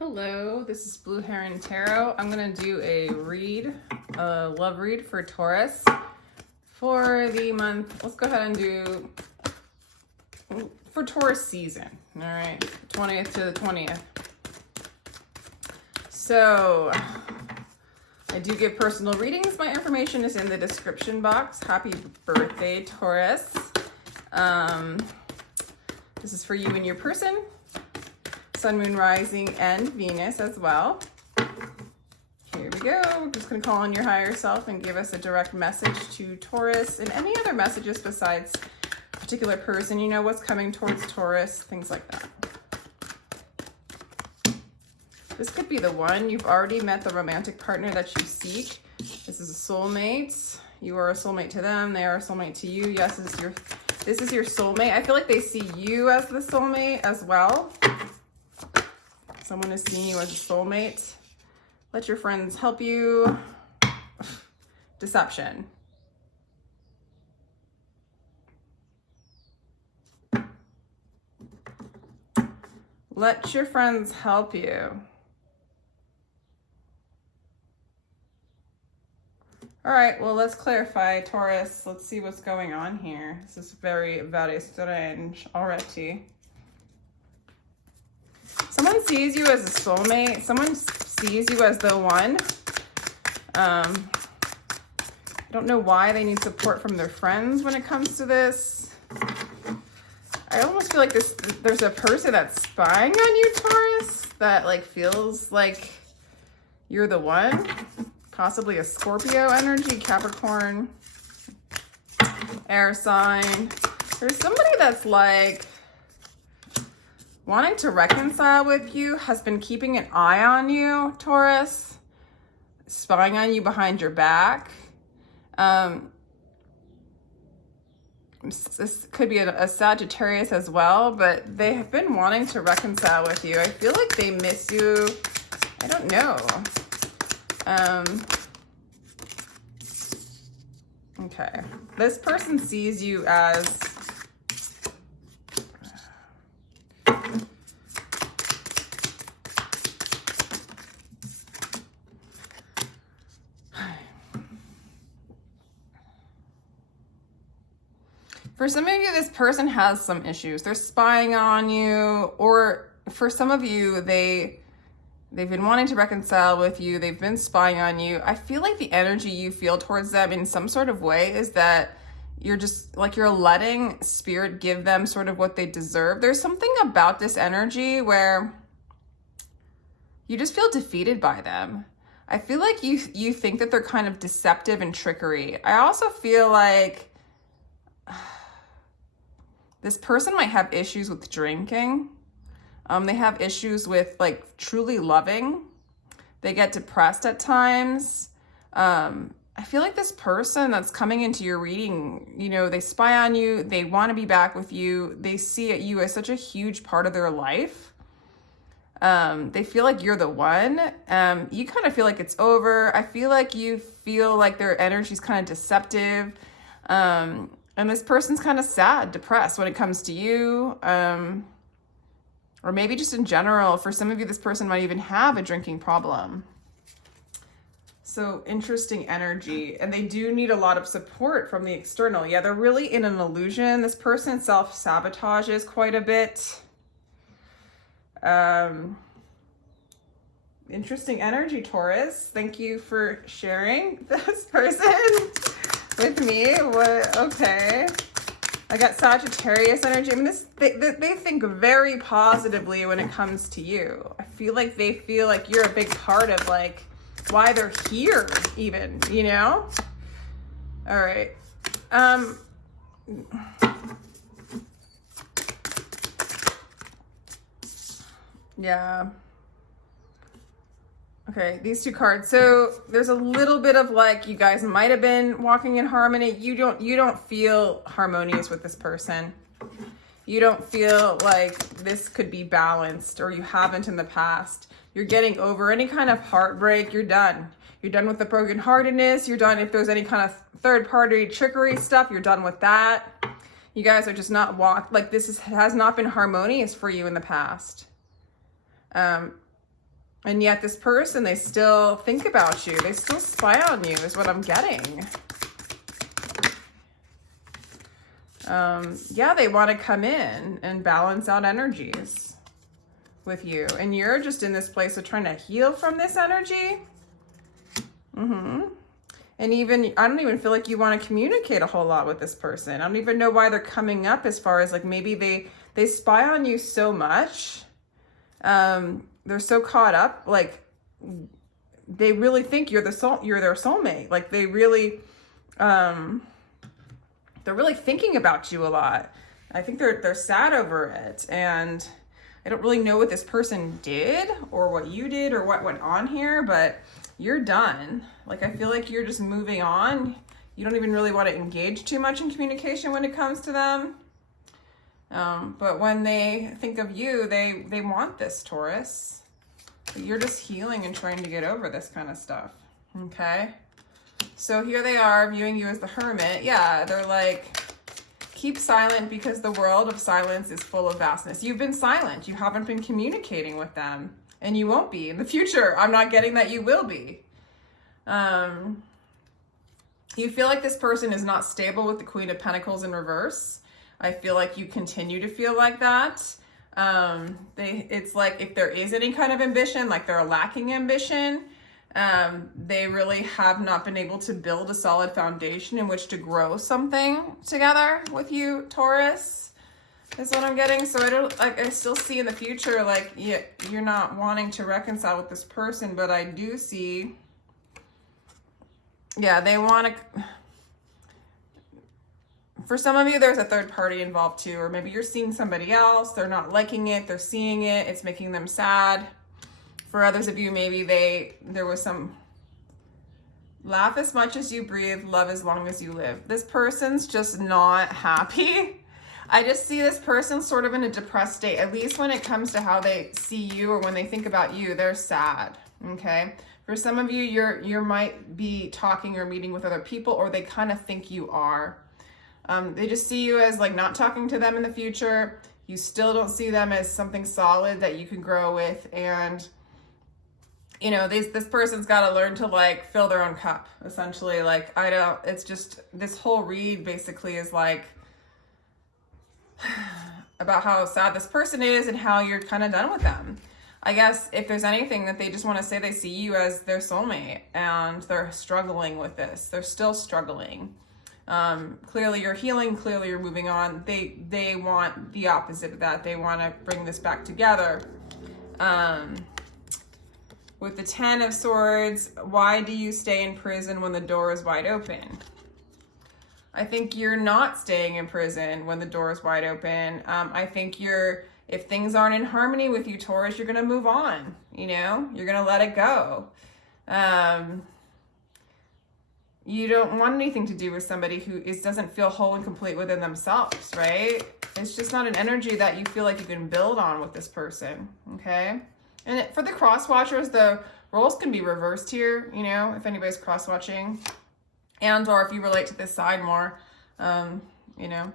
Hello, this is Blue Heron Tarot. I'm going to do a love read for Taurus for the month. Let's go ahead and do for Taurus season. All right, 20th to the 20th. So I do give personal readings. My information is in the description box. Happy birthday, Taurus. This is for you and your person. Sun, Moon, Rising, and Venus as well. Here we go. We're just going to call on your higher self and give us a direct message to Taurus and any other messages besides a particular person. You know what's coming towards Taurus, things like that. This could be the one. You've already met the romantic partner that you seek. This is a soulmate. You are a soulmate to them. They are a soulmate to you. Yes, this is your soulmate. I feel like they see you as the soulmate as well. Someone is seeing you as a soulmate. Let your friends help you. Deception. Let your friends help you. All right, well, let's clarify, Taurus. Let's see what's going on here. This is very strange already. Someone sees you as a soulmate. Someone sees you as the one. I don't know why they need support from their friends when it comes to this. I almost feel like there's a person that's spying on you, Taurus, that like feels like you're the one. Possibly a Scorpio energy, Capricorn, air sign. There's somebody that's like wanting to reconcile with you, has been keeping an eye on you, Taurus, spying on you behind your back. This could be a Sagittarius as well, but they have been wanting to reconcile with you. I feel like they miss you. I don't know. Okay. This person sees you as for some of you, this person has some issues. They're spying on you, or for some of you, they've been wanting to reconcile with you. They've been spying on you. I feel like the energy you feel towards them in some sort of way is that you're just like, you're letting spirit give them sort of what they deserve. There's something about this energy where you just feel defeated by them. I feel like you think that they're kind of deceptive and trickery. I also feel like this person might have issues with drinking. They have issues with like truly loving. They get depressed at times. I feel like this person that's coming into your reading, you know, they spy on you. They want to be back with you. They see you as such a huge part of their life. They feel like you're the one. You kind of feel like it's over. I feel like you feel like their energy is kind of deceptive. And this person's kind of sad, depressed when it comes to you. Or maybe just in general, for some of you, this person might even have a drinking problem. So interesting energy. And they do need a lot of support from the external. Yeah, they're really in an illusion. This person self-sabotages quite a bit. Interesting energy, Taurus. Thank you for sharing this person with me. Okay. I got Sagittarius energy. I mean, they think very positively when it comes to you. I feel like they feel like you're a big part of like why they're here even, you know? All right. Yeah. Okay, these two cards. So there's a little bit of like, you guys might have been walking in harmony. You don't feel harmonious with this person. You don't feel like this could be balanced, or you haven't in the past. You're getting over any kind of heartbreak. You're done. You're done with the brokenheartedness. You're done if there's any kind of third party trickery stuff. You're done with that. You guys are just not this has not been harmonious for you in the past. And yet this person, they still think about you. They still spy on you is what I'm getting. Yeah, they want to come in and balance out energies with you. And you're just in this place of trying to heal from this energy. And even, I don't even feel like you want to communicate a whole lot with this person. I don't even know why they're coming up, as far as like maybe they spy on you so much. They're so caught up, like they really think you're their soulmate. Like they really, they're really thinking about you a lot. I think they're sad over it. And I don't really know what this person did or what you did or what went on here, but you're done. Like, I feel like you're just moving on. You don't even really want to engage too much in communication when it comes to them. But when they think of you, they want this, Taurus. But you're just healing and trying to get over this kind of stuff. Okay? So here they are viewing you as the hermit. Yeah, they're like, keep silent because the world of silence is full of vastness. You've been silent. You haven't been communicating with them. And you won't be in the future. I'm not getting that you will be. You feel like this person is not stable with the Queen of Pentacles in reverse. I feel like you continue to feel like that. It's like if there is any kind of ambition, like they're lacking ambition, they really have not been able to build a solid foundation in which to grow something together with you, Taurus. Is what I'm getting. So I still see in the future, like, you're not wanting to reconcile with this person, but I do see, yeah, they want to, for some of you, there's a third party involved too, or maybe you're seeing somebody else, they're not liking it, they're seeing it, it's making them sad. For others of you, maybe there was some laugh as much as you breathe, love as long as you live. This person's just not happy. I just see this person sort of in a depressed state, at least when it comes to how they see you or when they think about you, they're sad, okay? For some of you, you might be talking or meeting with other people, or they kind of think you are. They just see you as like not talking to them in the future. You still don't see them as something solid that you can grow with. And, you know, this person's got to learn to like fill their own cup, essentially. Like, it's just, this whole read basically is like, about how sad this person is and how you're kind of done with them. I guess if there's anything that they just want to say, they see you as their soulmate and they're struggling with this. They're still struggling. Clearly you're healing. Clearly you're moving on. They want the opposite of that. They want to bring this back together. With the 10 of Swords, why do you stay in prison when the door is wide open? I think you're not staying in prison when the door is wide open. I think if things aren't in harmony with you, Taurus, you're going to move on. You know, you're going to let it go. You don't want anything to do with somebody who doesn't feel whole and complete within themselves, right? It's just not an energy that you feel like you can build on with this person, okay? And for the cross-watchers, the roles can be reversed here, you know, if anybody's cross-watching. And or if you relate to this side more, you know,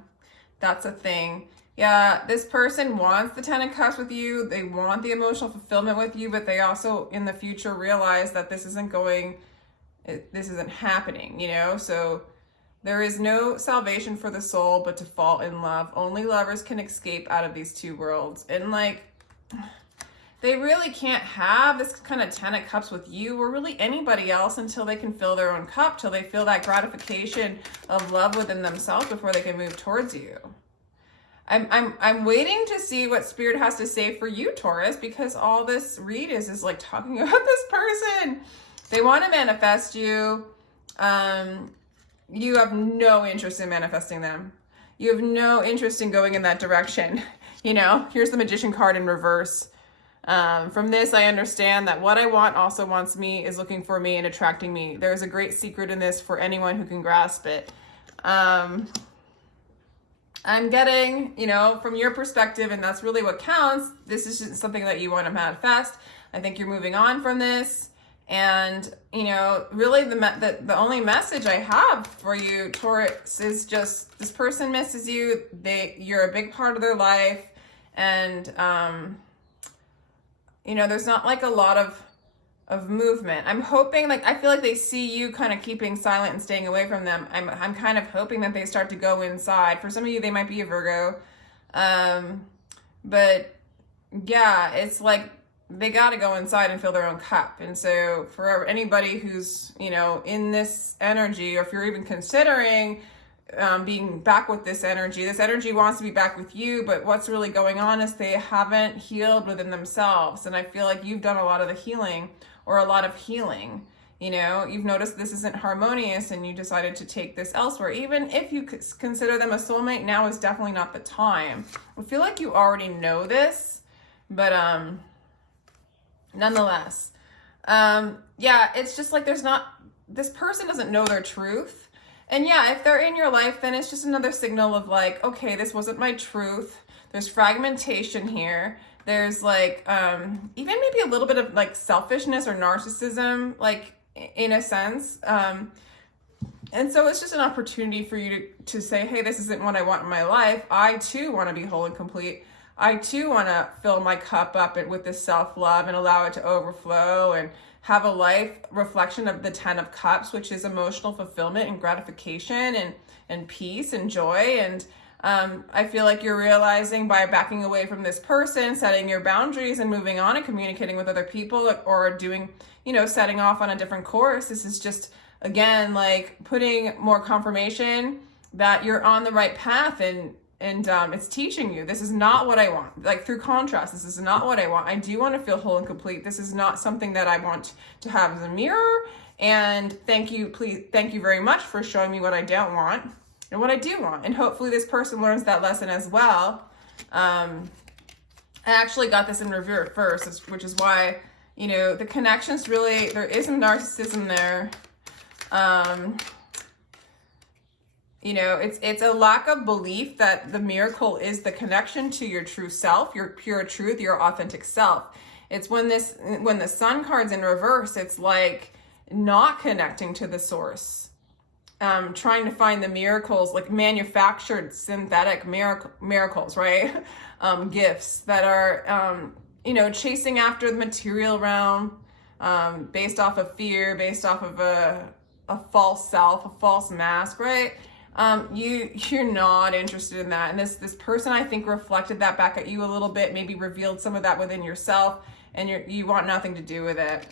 that's a thing. Yeah, this person wants the 10 of Cups with you. They want the emotional fulfillment with you, but they also in the future realize that this isn't happening, you know? So there is no salvation for the soul but to fall in love. Only lovers can escape out of these two worlds. And like, they really can't have this kind of 10 of Cups with you or really anybody else until they can fill their own cup, till they feel that gratification of love within themselves before they can move towards you. I'm waiting to see what Spirit has to say for you, Taurus, because all this read is like talking about this person. They want to manifest you. You have no interest in manifesting them. You have no interest in going in that direction. You know, here's the Magician card in reverse. From this, I understand that what I want also wants me, is looking for me and attracting me. There's a great secret in this for anyone who can grasp it. I'm getting, you know, from your perspective, and that's really what counts, this is just something that you want to manifest. I think you're moving on from this. And, you know, really the only message I have for you, Taurus, is just this person misses you. You're a big part of their life. And, you know, there's not like a lot of movement. I'm hoping, like, I feel like they see you kind of keeping silent and staying away from them. I'm kind of hoping that they start to go inside. For some of you, they might be a Virgo. But yeah, it's like they got to go inside and fill their own cup. And so for anybody who's, you know, in this energy, or if you're even considering being back with this energy wants to be back with you, but what's really going on is they haven't healed within themselves. And I feel like you've done a lot of the healing, or a lot of healing. You know, you've noticed this isn't harmonious and you decided to take this elsewhere. Even if you consider them a soulmate, now is definitely not the time. I feel like you already know this, but nonetheless, yeah, it's just like this person doesn't know their truth. And yeah, if they're in your life, then it's just another signal of like, okay, this wasn't my truth. There's fragmentation here. There's like, even maybe a little bit of like selfishness or narcissism, like in a sense. And so it's just an opportunity for you to say, hey, this isn't what I want in my life. I too want to be whole and complete. I too want to fill my cup up with this self-love and allow it to overflow and have a life reflection of the 10 of Cups, which is emotional fulfillment and gratification and peace and joy. And I feel like you're realizing by backing away from this person, setting your boundaries and moving on and communicating with other people, or doing, you know, setting off on a different course. This is just, again, like putting more confirmation that you're on the right path, and it's teaching you, this is not what I want. Like through contrast, this is not what I want. I do want to feel whole and complete. This is not something that I want to have as a mirror. And thank you very much for showing me what I don't want and what I do want. And hopefully this person learns that lesson as well. I actually got this in reverse, which is why, you know, the connections really, there is some narcissism there. You know, it's a lack of belief that the miracle is the connection to your true self, your pure truth, your authentic self. It's when the Sun card's in reverse, it's like not connecting to the source. Trying to find the miracles, like manufactured synthetic miracles, right? Gifts that are, you know, chasing after the material realm, based off of fear, based off of a false self, a false mask, right? You're not interested in that. And this person, I think, reflected that back at you a little bit, maybe revealed some of that within yourself, and you want nothing to do with it.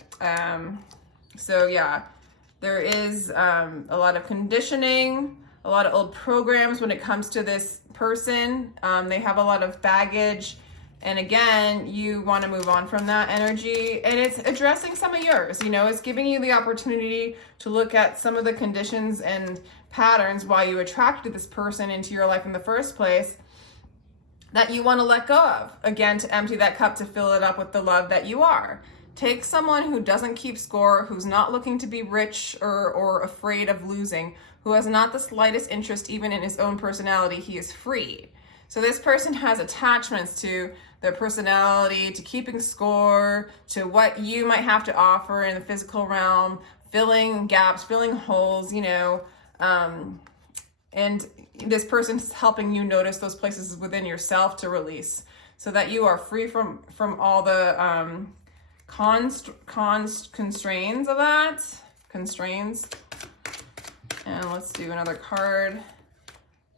So yeah, there is a lot of conditioning, a lot of old programs when it comes to this person. They have a lot of baggage. And again, you want to move on from that energy, and it's addressing some of yours. You know, it's giving you the opportunity to look at some of the conditions and patterns why you attracted this person into your life in the first place that you want to let go of. Again, to empty that cup, to fill it up with the love that you are. Take someone who doesn't keep score, who's not looking to be rich or afraid of losing, who has not the slightest interest even in his own personality. He is free. So this person has attachments to their personality, to keeping score, to what you might have to offer in the physical realm, filling gaps, filling holes, you know, and this person's helping you notice those places within yourself to release, so that you are free from all the constraints of that. Constraints. And let's do another card.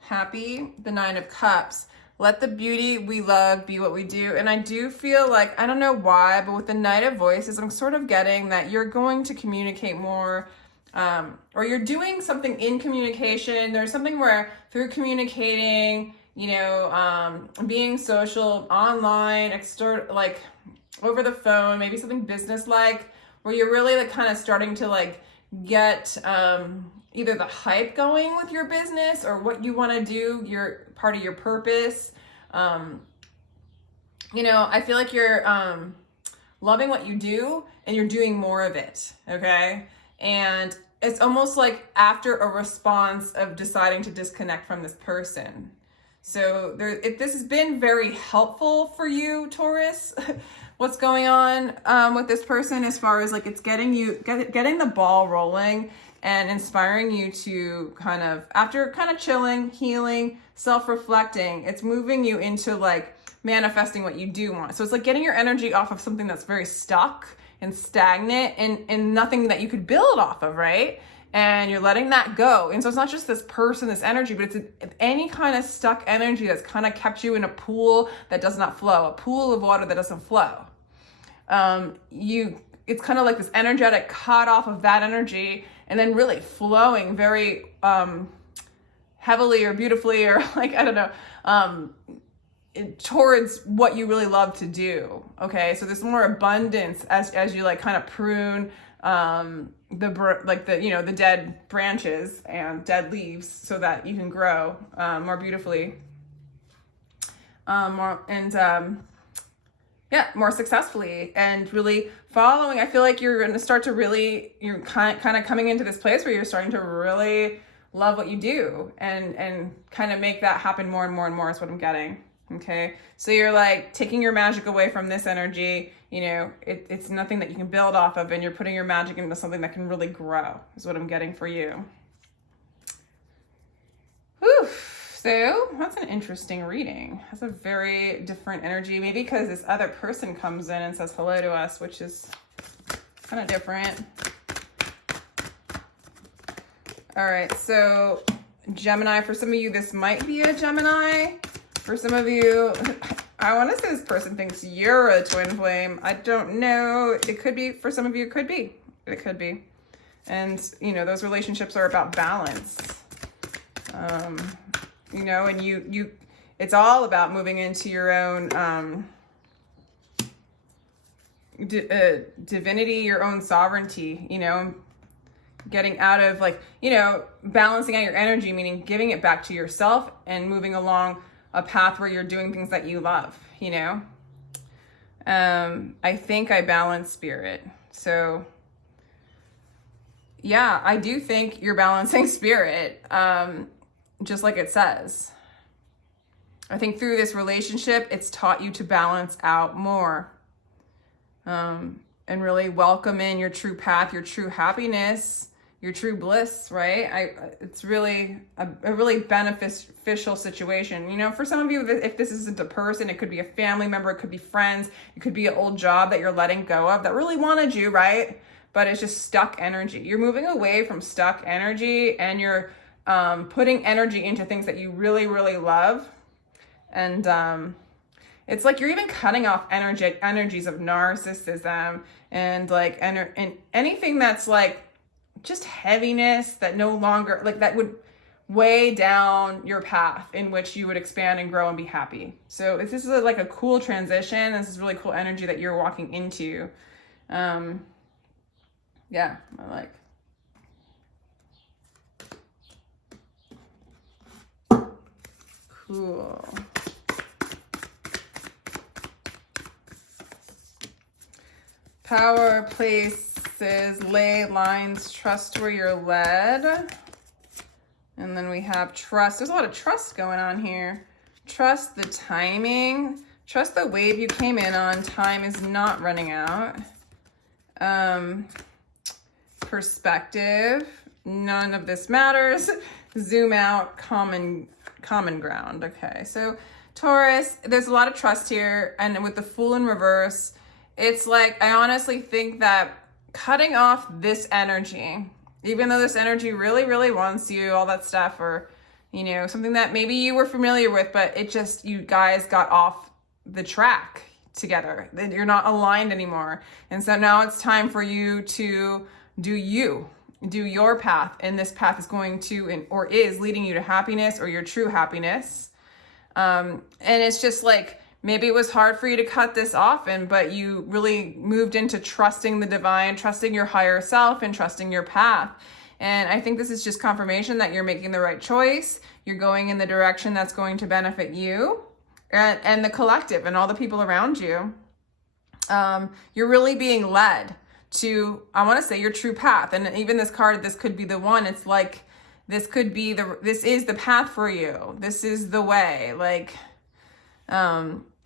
Happy, the 9 of Cups. Let the beauty we love be what we do. And I do feel like, I don't know why, but with the Knight of Voices, I'm sort of getting that you're going to communicate more, or you're doing something in communication. There's something where through communicating, you know, being social, online, like over the phone, maybe something business-like, where you're really like kind of starting to like get either the hype going with your business or what you want to do, your part of your purpose. You know, I feel like you're loving what you do and you're doing more of it, okay? And it's almost like after a response of deciding to disconnect from this person. So this has been very helpful for you, Taurus. What's going on with this person, as far as like it's getting the ball rolling and inspiring you to after kind of chilling, healing, self-reflecting, it's moving you into like manifesting what you do want. So it's like getting your energy off of something that's very stuck and stagnant and nothing that you could build off of, right? And you're letting that go. And so it's not just this person, this energy, but it's any kind of stuck energy that's kind of kept you in a pool that does not flow, a pool of water that doesn't flow. It's kind of like this energetic cut off of that energy and then really flowing very heavily or beautifully or like, I don't know, towards what you really love to do. Okay, so there's more abundance as you like kind of prune the dead branches and dead leaves so that you can grow more beautifully, more successfully and really following. I feel like you're going to start to really, you're kind of coming into this place where you're starting to really love what you do and kind of make that happen more and more and more is what I'm getting. Okay, so you're like taking your magic away from this energy, you know, it's nothing that you can build off of, and you're putting your magic into something that can really grow is what I'm getting for you. Whew. So that's an interesting reading. Has a very different energy, maybe because this other person comes in and says hello to us, which is kind of different. All right, so Gemini, for some of you, this might be a Gemini. For some of you, I want to say this person thinks you're a twin flame. I don't know. It could be. For some of you, it could be. It could be. And, you know, those relationships are about balance. You know, and you it's all about moving into your own divinity, your own sovereignty, you know, getting out of like, you know, balancing out your energy, meaning giving it back to yourself and moving along a path where you're doing things that you love, you know? I think I balance spirit. So yeah, I do think you're balancing spirit, just like it says. I think through this relationship, it's taught you to balance out more, and really welcome in your true path, your true happiness, your true bliss, right? It's really a really beneficial situation. You know, for some of you, if this isn't a person, it could be a family member, it could be friends, it could be an old job that you're letting go of that really wanted you, right? But it's just stuck energy. You're moving away from stuck energy and you're putting energy into things that you really, really love. And it's like you're even cutting off energies of narcissism and like and anything that's like just heaviness that no longer, like that would weigh down your path in which you would expand and grow and be happy. So if this is like a cool transition, this is really cool energy that you're walking into. Yeah, I like. Cool. Power, places, ley lines, trust where you're led. And then we have trust. There's a lot of trust going on here. Trust the timing. Trust the wave you came in on. Time is not running out. Perspective. None of this matters. Zoom out. Common ground. Okay, so Taurus, there's a lot of trust here. And with the Fool in reverse, it's like, I honestly think that cutting off this energy, even though this energy really, really wants you, all that stuff, or, you know, something that maybe you were familiar with, but it just, you guys got off the track together. You're not aligned anymore. And so now it's time for you to do your path. And this path is going to, or is leading you to happiness or your true happiness. And it's just like, maybe it was hard for you to cut this off, but you really moved into trusting the divine, trusting your higher self, and trusting your path. And I think this is just confirmation that you're making the right choice. You're going in the direction that's going to benefit you and the collective and all the people around you. You're really being led to, I want to say, your true path. And even this card, this could be the one. It's like, this is the path for you. This is the way. Like,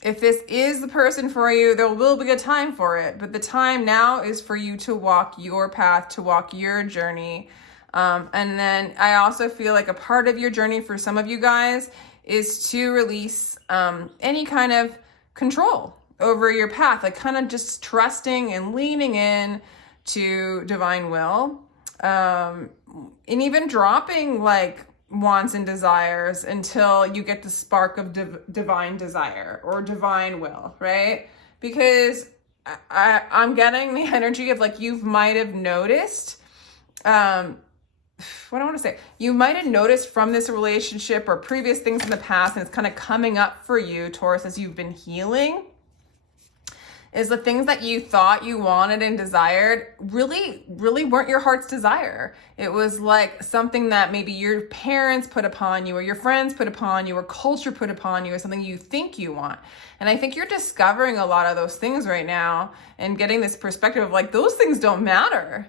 if this is the person for you, there will be a time for it. But the time now is for you to walk your path, to walk your journey. And then I also feel like a part of your journey for some of you guys is to release any kind of control over your path, like kind of just trusting and leaning in to divine will, and even dropping like wants and desires until you get the spark of divine desire or divine will, right? Because I'm getting the energy of like you might have noticed, what do I want to say? You might have noticed from this relationship or previous things in the past, and it's kind of coming up for you, Taurus, as you've been healing, is the things that you thought you wanted and desired really weren't your heart's desire. It was like something that maybe your parents put upon you or your friends put upon you or culture put upon you or something you think you want. And I think you're discovering a lot of those things right now and getting this perspective of like, those things don't matter.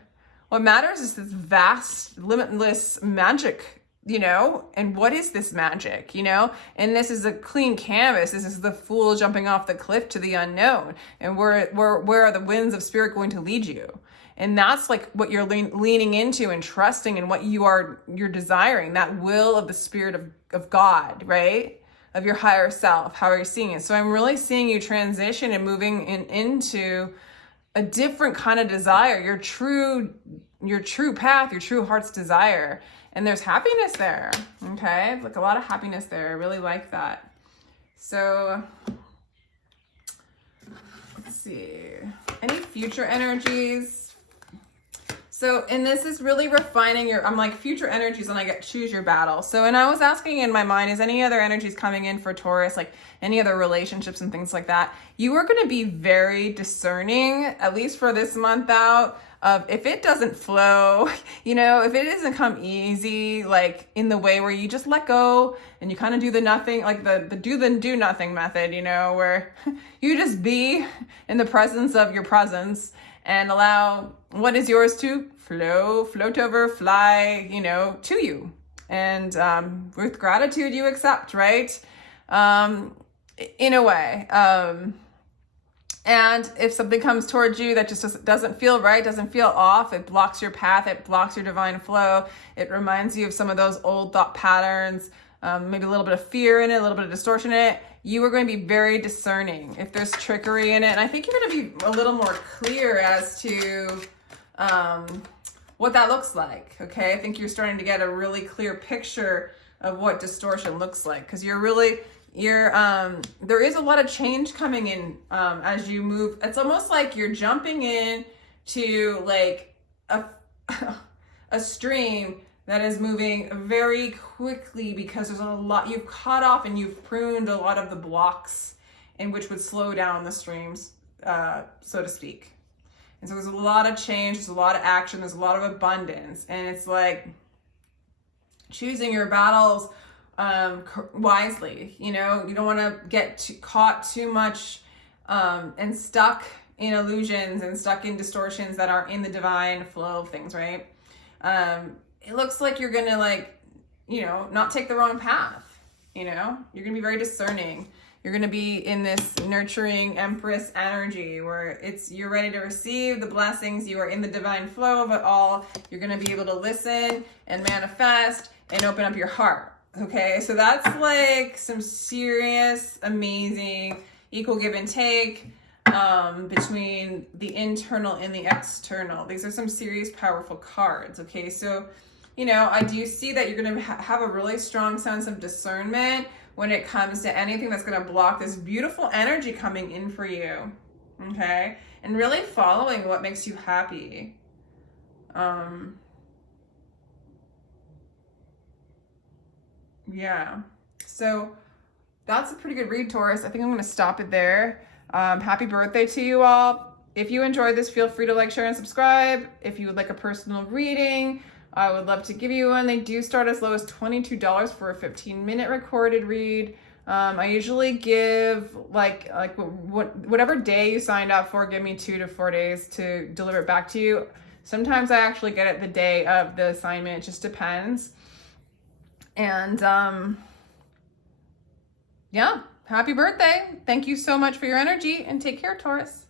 What matters is this vast, limitless magic, you know? And what is this magic, you know? And this is a clean canvas. This is the fool jumping off the cliff to the unknown. And where are the winds of spirit going to lead you? And that's like what you're leaning into and trusting and what you're desiring, that will of the spirit of God, right? Of your higher self, how are you seeing it? So I'm really seeing you transition and moving into a different kind of desire, your true path, your true heart's desire. And there's happiness there, okay? Like a lot of happiness there. I really like that. So let's see, any future energies? So, and this is really refining I'm like future energies, and I get choose your battle. So, and I was asking in my mind, is any other energies coming in for Taurus, like any other relationships and things like that? You are going to be very discerning, at least for this month out, of if it doesn't flow, you know, if it doesn't come easy, like in the way where you just let go and you kind of do the nothing, like the do nothing method, you know, where you just be in the presence of your presence and allow what is yours to float over, fly, you know, to you. And with gratitude, you accept, right? In a way. And if something comes towards you that just doesn't feel right, doesn't feel off, it blocks your path, it blocks your divine flow, it reminds you of some of those old thought patterns, maybe a little bit of fear in it, a little bit of distortion in it, you are going to be very discerning if there's trickery in it. And I think you're going to be a little more clear as to what that looks like, okay? I think you're starting to get a really clear picture of what distortion looks like, because there is a lot of change coming in as you move. It's almost like you're jumping in to like a stream that is moving very quickly, because there's a lot you've cut off and you've pruned a lot of the blocks in which would slow down the streams, so to speak. And so there's a lot of change, there's a lot of action, there's a lot of abundance, and it's like choosing your battles wisely. You know, you don't want to get caught too much and stuck in illusions and stuck in distortions that aren't in the divine flow of things, right? It looks like you're gonna, like, you know, not take the wrong path. You know, you're gonna be very discerning. You're gonna be in this nurturing Empress energy where you're ready to receive the blessings. You are in the divine flow of it all. You're gonna be able to listen and manifest and open up your heart. Okay, so that's like some serious, amazing, equal give and take between the internal and the external. These are some serious, powerful cards. Okay, so, you know, I do see that you're going to have a really strong sense of discernment when it comes to anything that's going to block this beautiful energy coming in for you. Okay, and really following what makes you happy. Yeah, so that's a pretty good read, Taurus. I think I'm going to stop it there. Happy birthday to you all. If you enjoyed this, feel free to like, share, and subscribe. If you would like a personal reading, I would love to give you one. They do start as low as $22 for a 15-minute recorded read. I usually give like whatever day you signed up for, give me 2 to 4 days to deliver it back to you. Sometimes I actually get it the day of the assignment. It just depends. And yeah, happy birthday. Thank you so much for your energy, and take care, Taurus.